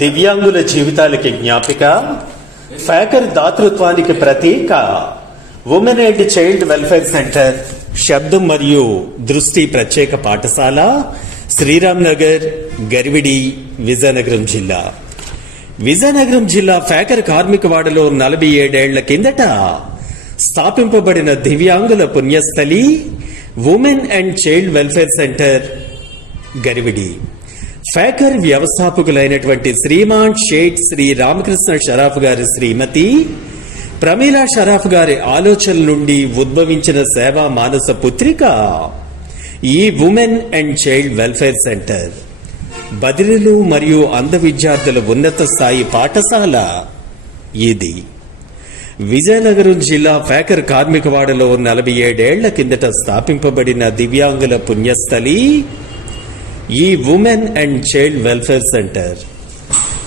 దివ్యాంగుల జీవితాలకి జ్ఞాపిక, ఫాకర్ దాతృత్వానికి ప్రతీక, women and child welfare centre, శబ్దం మరియు దృష్టి ప్రత్యేక పాఠశాల, శ్రీరామ్ నగర్, గరివిడి, విజయనగరం జిల్లా. విజయనగరం జిల్లా ఫాకర్ కార్మికవాడలో 47 ఏళ్ల కిందట స్థాపింపబడిన దివ్యాంగుల పుణ్యస్థలి women and child welfare centre, Garividi. Fakar వ్యవస్థాపకులైనటువంటి శ్రీమాన్ షేక్ శ్రీ రామకృష్ణ షరాఫ్ గారి శ్రీమతి ప్రమీలా షరాఫ్ గారి ఆలోచనల నుండి ఉద్భవించిన సేవా మానస పుత్రిక ఈ women and child welfare centre. బదిలీలు మరియు అంధ విద్యార్థుల ఉన్నత స్థాయి పాఠశాల ఇది. విజయనగరం జిల్లా ఫాకర్ కార్మికవాడలో 47 ఏళ్ల కిందట స్థాపింపబడిన దివ్యాంగుల పుణ్యస్థలి ఈ women and child welfare centre.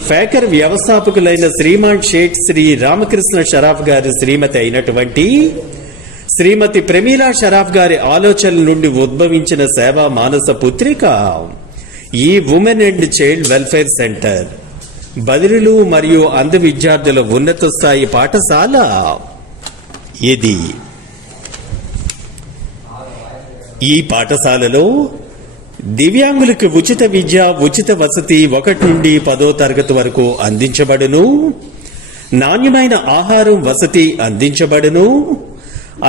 Fakar వ్యవస్థాపకులైన శ్రీమాన్ షేక్ శ్రీ రామకృష్ణ షరాఫ్ గారి శ్రీమతి అయినటువంటి శ్రీమతి ప్రమీలా షరాఫ్ గారి ఆలోచనల నుండి ఉద్భవించిన సేవా మానస పుత్రిక ఈ women and child welfare centre. బదిలీలు మరియు అంధ విద్యార్థుల ఉన్నత స్థాయి పాఠశాల ఇది. ఈ పాఠశాలలో దివ్యాంగులకు ఉచిత విద్య, ఉచిత వసతి 1 నుండి 10వ తరగతి వరకు అందించబడును. నాణ్యమైన ఆహారం, వసతి అందించబడును.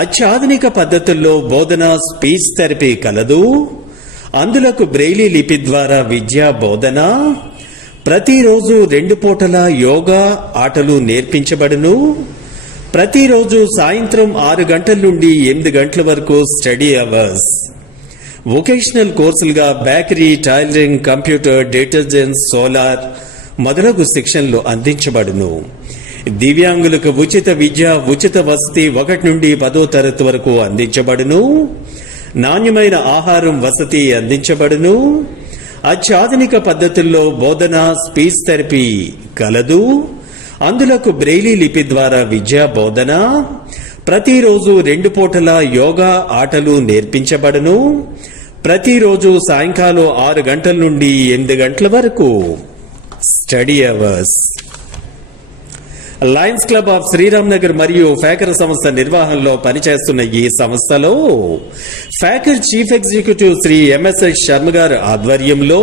అత్యాధునిక పద్ధతుల్లో బోధన, స్పీచ్ థెరపీ కలదు. అందులకు బ్రెయిలీ లిపి ద్వారా విద్యా బోధన. ప్రతిరోజు 2 పూటల యోగా, ఆటలు నేర్పించబడును. ప్రతిరోజు సాయంత్రం 6 గంటల నుండి 8 గంటల వరకు స్టడీ అవర్స్. వొకేషనల్ కోర్సులుగా bakery, tailoring, computer, detergents, solar మొదలగు శిక్షణలు అందించబడును. దివ్యాంగులకు ఉచిత విద్య, ఉచిత వసతి 1 నుండి 10వ తరగతి వరకు అందించబడును. నాణ్యమైన ఆహారం, వసతి అందించబడును. అత్యాధునిక పద్ధతుల్లో బోధన, స్పీచ్ థెరపీ కలదు. అందులకు బ్రెయిలీ లిపి ద్వారా విద్యా బోధన. ప్రతిరోజు 2 పూటల యోగా, ఆటలు నేర్పించబడును. ప్రతిరోజు సాయంకాలం 6 గంటల నుండి 8 గంటల వరకు study hours. Lions Club of Shriram Nagar మరియు ఫాకర్ సంస్థ నిర్వహణలో పనిచేస్తున్న ఈ సంస్థలో Fakar chief executive Shri MSS Sharma గారి ఆధ్వర్యంలో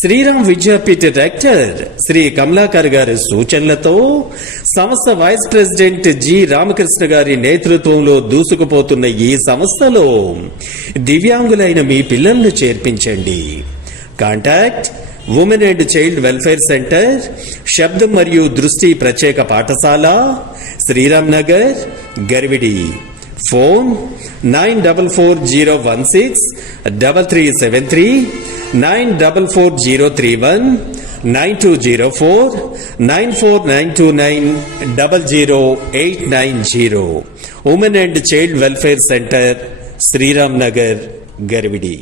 శ్రీరామ్ విద్యాపీఠ డైరెక్టర్ శ్రీ కమలాకర్ గారి సూచనలతో సంస్థ వైస్ ప్రెసిడెంట్ జి రామకృష్ణ గారి నేతృత్వంలో దూసుకుపోతున్న ఈ సంస్థలో దివ్యాంగులైన మీ పిల్లలను చేర్పించండి. Contact women and child welfare centre, శబ్దం మరియు దృష్టి ప్రత్యేక పాఠశాల, Shriram Nagar, Garividi. Phone 9440163373, 944031, 9204, 9492900890. Women and child welfare centre, Shriram Nagar, Garividi.